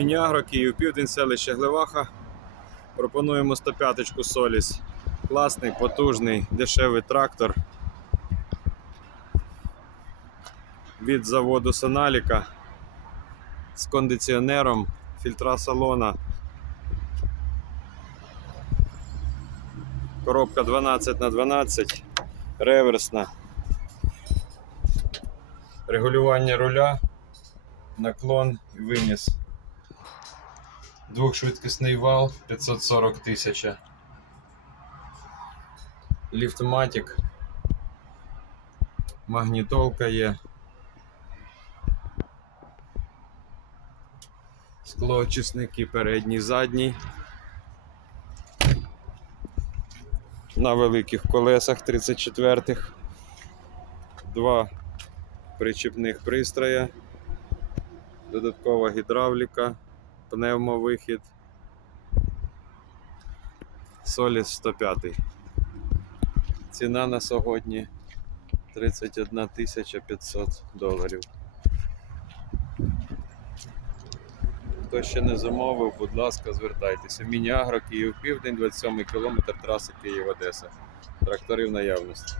Мініагро, Київ, Південь, селище Глеваха. Пропонуємо 105 Соліс. Класний, потужний, дешевий трактор. Від заводу Соналіка з кондиціонером, фільтра салона. Коробка 12 на 12 реверсна. Регулювання руля, наклон і виніс. Двохшвидкісний вал 540 тисяч. Ліфтматик. Магнітолка є. Склоочисники передній, задній. На великих колесах 34-х. Два причіпних пристроя. Додаткова гідравліка, пневмовихід. Соліс 105. Ціна на сьогодні 31 500 доларів. Хто ще не замовив, будь ласка, звертайтеся. Міні-агро, Київ Південь, 27 кілометр траси Київ-Одеса. Трактори в наявності.